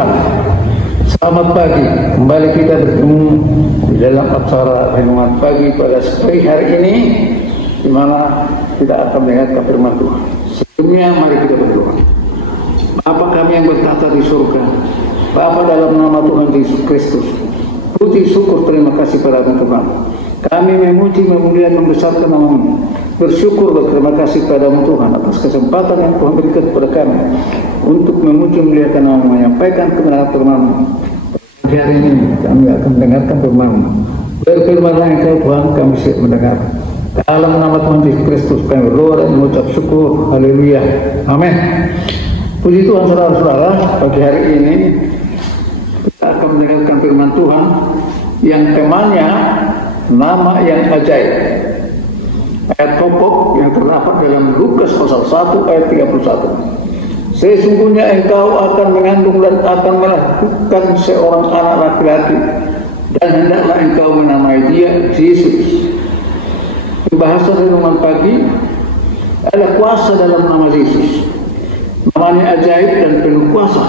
firman. Selamat pagi, kembali kita bertemu di dalam acara renungan pagi pada sore hari ini, di mana kita akan mendengarkan firman Tuhan. Sebelumnya mari kita berdoa. Bapa kami yang bertata di surga, Bapa dalam nama Tuhan Yesus Kristus, puji syukur terima kasih pada Tuhan. Kami memuji, memuliakan, membesarkan nama-Mu. Bersyukur berterima kasih padamu Tuhan atas kesempatan yang Tuhan berikan kepada kami untuk memuji, memuliakan nama-Mu, menyampaikan kebenaran firman-Mu. Hari ini kami akan mendengarkan firman-Mu. Berfirmanlah Engkau Tuhan, kami siap mendengar. Dalam nama Tuhan Yesus Kristus kami berdoa dan mengucap syukur. Haleluya. Amin. Puji Tuhan saudara-saudara, pagi hari ini kita akan mendengarkan firman Tuhan yang temanya nama yang ajaib. Ayat pokok yang terdapat dalam Lukas pasal 1 ayat 31. Sesungguhnya engkau akan mengandung dan akan melahirkan seorang anak laki-laki, dan hendaklah engkau menamai dia Yesus. Pembahasan renungan pagi ada kuasa dalam nama Yesus. Namanya ajaib dan penuh kuasa.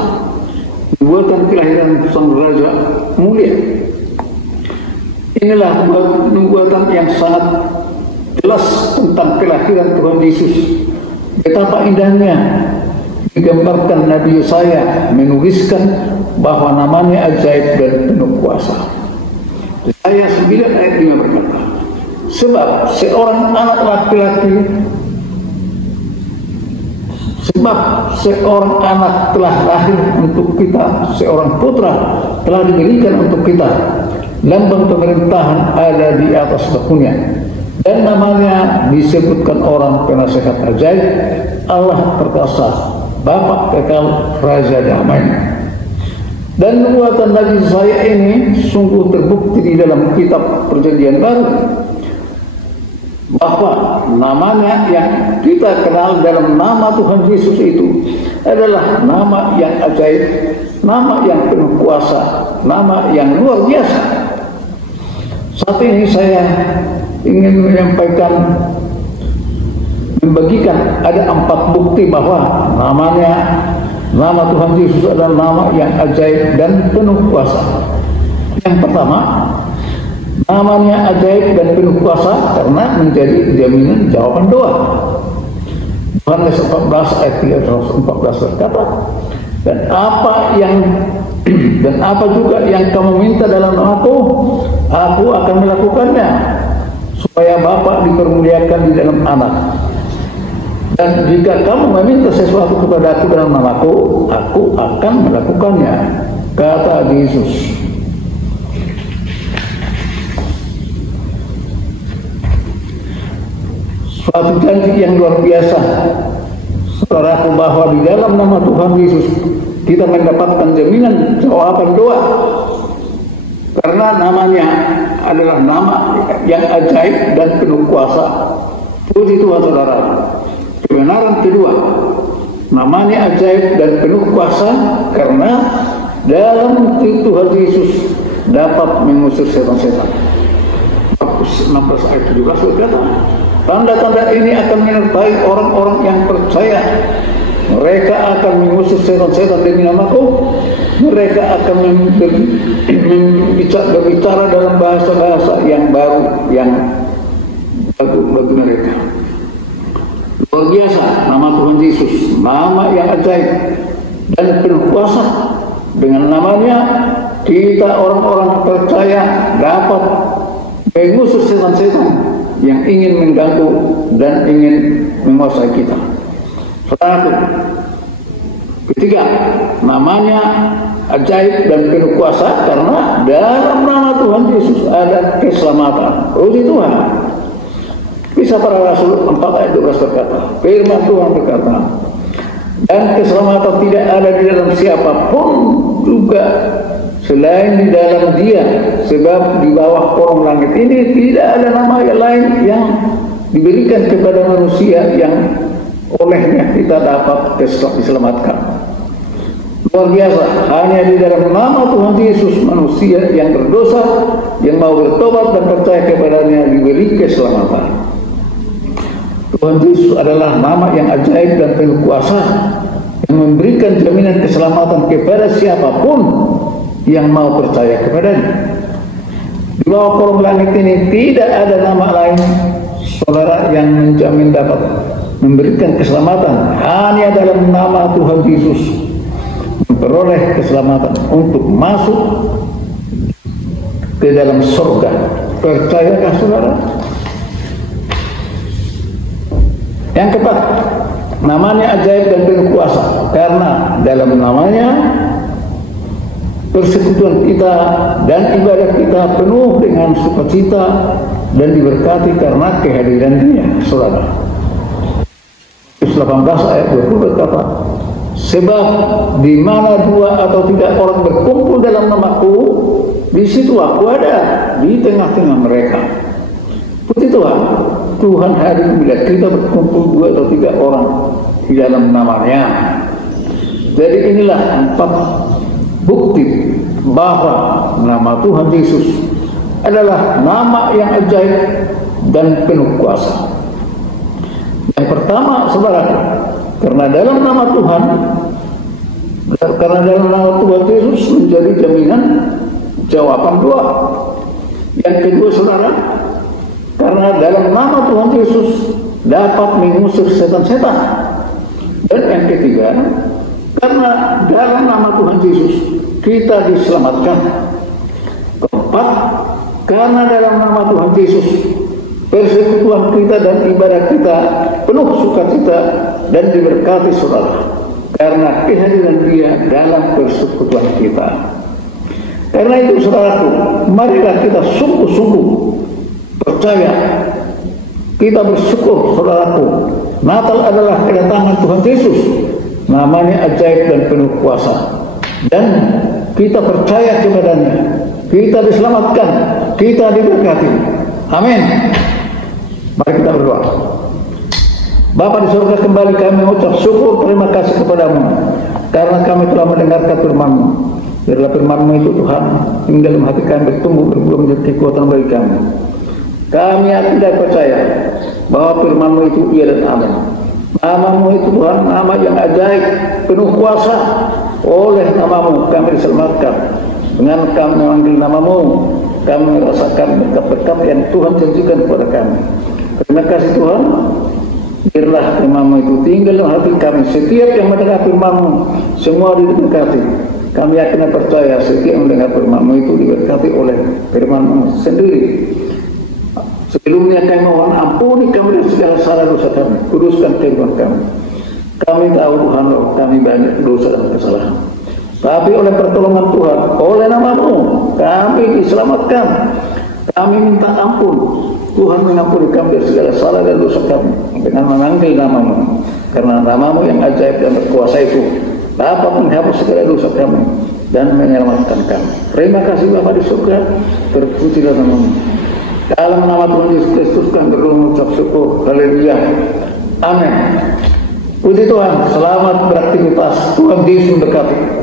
Nubuatan kelahiran sang raja mulia. Inilah nubuatan yang sangat jelas tentang kelahiran Tuhan Yesus. Betapa indahnya digambarkan Nabi Yesaya menuliskan bahwa namanya ajaib dan penuh kuasa. Yesaya 9 ayat 5 berkata, sebab seorang anak telah lahir untuk kita, seorang putra telah diberikan untuk kita. Lambang pemerintahan ada di atas dagunya, dan namanya disebutkan orang penasehat ajaib, Allah perkasa, Bapa kekal, Raja damai. Dan nubuatan Nabi Yesaya ini sungguh terbukti di dalam kitab Perjanjian Baru, bahwa namanya yang kita kenal dalam nama Tuhan Yesus itu adalah nama yang ajaib, nama yang penuh kuasa, nama yang luar biasa. Saat ini saya ingin membagikan ada 4 bukti bahwa nama Tuhan Yesus adalah nama yang ajaib dan penuh kuasa. Yang pertama, namanya ajaib dan penuh kuasa karena menjadi jaminan jawaban doa. Yohanes 14 ayat 14 berkata, dan apa juga yang kamu minta dalam namaku, aku akan melakukannya, supaya Bapa dipermuliakan di dalam anak. Dan jika kamu meminta sesuatu kepada aku dalam namaku, aku akan melakukannya, kata Yesus. Suatu janji yang luar biasa, saudaraku, bahwa di dalam nama Tuhan Yesus kita mendapatkan jaminan jawaban doa, karena namanya adalah nama yang ajaib dan penuh kuasa. Puji Tuhan saudara. Kebenaran kedua, namanya ajaib dan penuh kuasa karena dalam Tuhan Yesus dapat mengusir setan-setan. 16 ayat 17 berkata, tanda-tanda ini akan menyertai orang-orang yang percaya. Mereka akan mengusir setan-setan demi namaku. Mereka akan berbicara dalam bahasa-bahasa yang baru, yang baru bagi mereka. Luar biasa nama Tuhan Yesus, nama yang ajaib dan penuh kuasa. Dengan namanya kita orang-orang percaya dapat mengusir setan-setan yang ingin mengganggu dan ingin menguasai kita. Satu, ketiga, namanya ajaib dan penuh kuasa karena dalam nama Tuhan Yesus ada keselamatan. Puji Tuhan. Kisah para Rasul 4 ayat 12 berkata, firman Tuhan berkata, dan keselamatan tidak ada di dalam siapapun juga selain di dalam Dia, sebab di bawah kolong langit ini tidak ada nama yang lain yang diberikan kepada manusia yang olehnya kita dapat diselamatkan. Luar biasa, hanya di dalam nama Tuhan Yesus manusia yang berdosa, yang mau bertobat dan percaya kepadanya diberi keselamatan. Tuhan Yesus adalah nama yang ajaib dan penuh kuasa. dan memberikan jaminan keselamatan kepada siapapun yang mau percaya kepadanya. Di bawah kolong langit ini tidak ada nama lain, saudara, yang menjamin dapat memberikan keselamatan. Hanya dalam nama Tuhan Yesus memperoleh keselamatan untuk masuk ke dalam surga. Percayakah saudara? Yang keempat, namanya ajaib dan penuh kuasa, karena dalam namanya persekutuan kita dan ibadah kita penuh dengan sukacita dan diberkati karena kehadiran Dia, saudara. 18 ayat 20 berkata, sebab di mana 2 atau 3 orang berkumpul dalam namaku, di situ aku ada di tengah-tengah mereka. Puji Tuhan, Tuhan hadir bila kita berkumpul 2 atau 3 orang di dalam namanya. Jadi inilah 4 bukti bahwa nama Tuhan Yesus adalah nama yang ajaib dan penuh kuasa. Yang pertama, saudara, karena dalam nama Tuhan Yesus menjadi jaminan jawaban doa. Yang kedua, saudara, karena dalam nama Tuhan Yesus dapat mengusir setan-setan. Dan yang ketiga, karena dalam nama Tuhan Yesus kita diselamatkan. Keempat, karena dalam nama Tuhan Yesus persekutuan kita dan ibadah kita penuh sukacita dan diberkati, saudara, karena kehadiran Dia dalam persekutuan kita. Karena itu, saudaraku, marilah kita sungguh-sungguh percaya. Kita bersyukur, saudaraku, Natal adalah kedatangan Tuhan Yesus, namanya ajaib dan penuh kuasa, dan kita percaya kepadanya, kita diselamatkan, kita diberkati. Amin. Mari kita berdoa. Bapa di surga, kembali kami mengucap syukur, terima kasih kepadamu karena kami telah mendengarkan firman-Mu. Biarlah firman-Mu itu, Tuhan, hingga dalam hati kami bertumbuh berbuah menjadi kekuatan bagi kami. Kami tidak percaya bahwa firman-Mu itu iya dan amin. Nama-Mu itu, Tuhan, nama yang ajaib, penuh kuasa. Oleh nama-Mu kami diselamatkan. Dengan kami memanggil nama-Mu, kami merasakan berkat-berkat yang Tuhan janjikan kepada kami. Terima kasih, Tuhan. Biarlah firman-Mu itu tinggal dalam hati kami. Setiap yang mendengar firman-Mu, semua diberkati. Kami yakin dan percaya setiap yang mendengar firman-Mu itu diberkati oleh firman-Mu sendiri. Sebelumnya kami mohon ampuni kami dari segala salah dosa kami. Kuduskan kehidupan kami. Kami tahu, Tuhan, kami banyak dosa dan kesalahan. Tapi oleh pertolongan Tuhan, oleh nama-Mu, kami diselamatkan. Kami minta ampun. Tuhan mengampuni kami dari segala salah dan dosa kami dengan memanggil nama-Mu. Karena nama-Mu yang ajaib dan berkuasa itu dapat menghapus segala dosa kami dan menyelamatkan kami. Terima kasih Bapa di surga, terpujilah nama-Mu. Dalam nama Tuhan Yesus Kristus kami mengucap syukur. Haleluya. Amin. Puji Tuhan. Selamat beraktivitas. Tuhan Yesus memberkati.